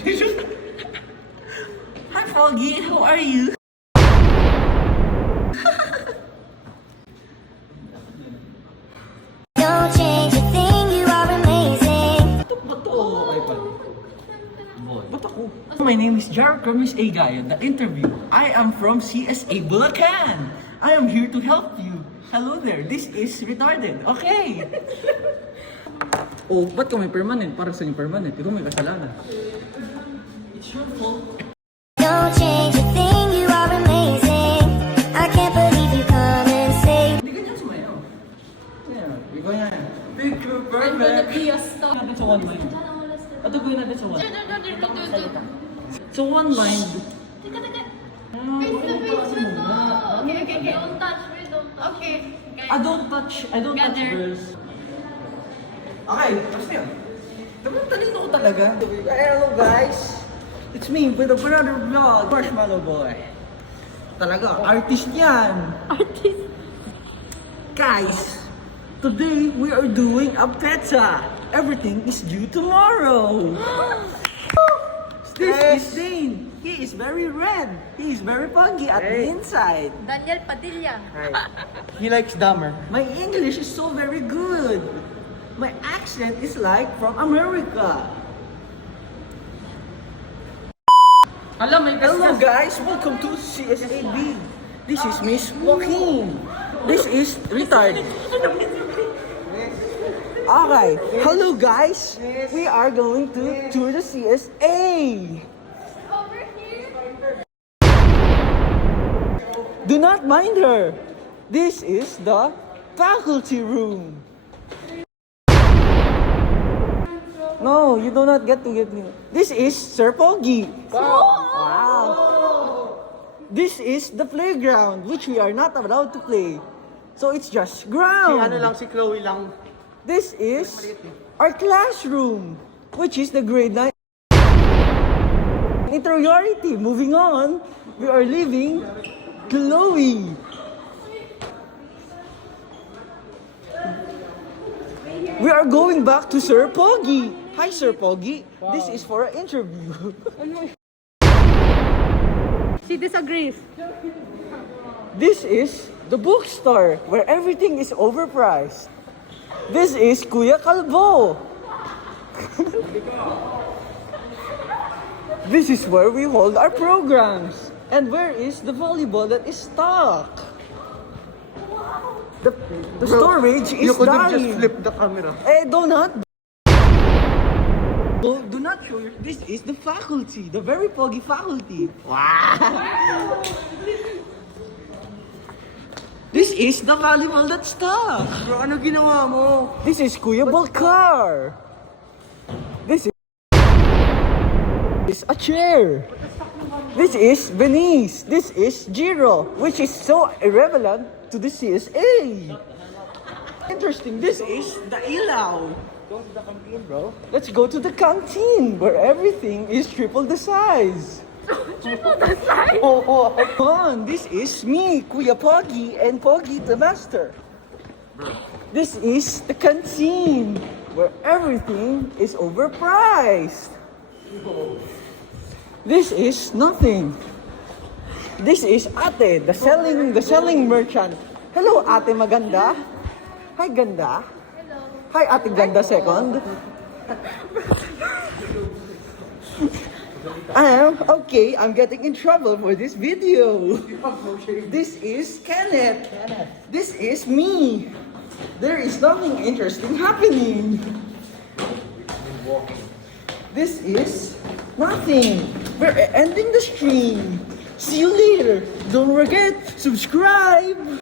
Hi, Foggy. How are you? Don't change a thing, you are amazing. Ba't ako iPad? Ba't ako? My name is Jarrett Ramis A. Gayan, the interview. I am from CSA Bulacan. I am here to help you. Hello there, this is retarded. Okay. Oh, ba't ka may permanent? Para sa yung permanent, ikaw may kasalanan. It's your fault. Don't change a thing, you are amazing. I can't believe you come and say. Hindi ganyan sumayaw. Yeah, ikaw yan. Picture perfect. Natin sa one line. Ito gawin natin sa one. So one line. Okay. Don't touch me, don't touch. Okay. I don't touch girls. Okay, tapos na yun. Talino ko talaga. Hello guys! It's me with another vlog, Marshmallow Boy. Talaga, artist yan. Artist. Guys, today we are doing a pizza. Everything is due tomorrow. This is Dane. He is very red. He is very funky at the inside. Daniel Padilla. He likes Dahmer. My English is so very good. My accent is like from America. Hello guys, welcome to CSAB. This is Miss Joaquin. This is retard. Okay, hello guys. We are going to tour the CSA. Over here. Do not mind her. This is the faculty room. No, you do not get to get me. This is Sir Pogi. Wow. This is the playground, which we are not allowed to play. So it's just ground. Si Chloe lang. This is our classroom, which is the grade 9 interiority. Moving on, we are leaving Chloe. We are going back to Sir Pogi. Hi, Sir Pogi. Wow. This is for an interview. She disagrees. This is the bookstore where everything is overpriced. This is Kuya Kalbo. This is where we hold our programs. And where is the volleyball that is stuck? The storage is You could have dying. just flipped the camera. Do not show your... This is the faculty, the very Pogi faculty. Wow! This is the volleyball that's stuck. Bro, ano ginawa mo? This is Kuya Balcar. This is a chair. This is Venice. This is Giro, which is so irrelevant to the CSA. Interesting. This is the ilaw. Go to the canteen, bro. Let's go to the canteen where everything is triple the size. Triple the size. Oh. Come on, this is me, Kuya Pogi, and Pogi the master. This is the canteen where everything is overpriced. This is nothing. This is Ate, the selling merchant. Hello, Ate Maganda. Hi, Ganda. Hello. Hi, Ate Ganda second. I'm getting in trouble for this video. This is Kenneth. This is me. There is nothing interesting happening. This is nothing. We're ending the stream. See you later. Don't forget, subscribe.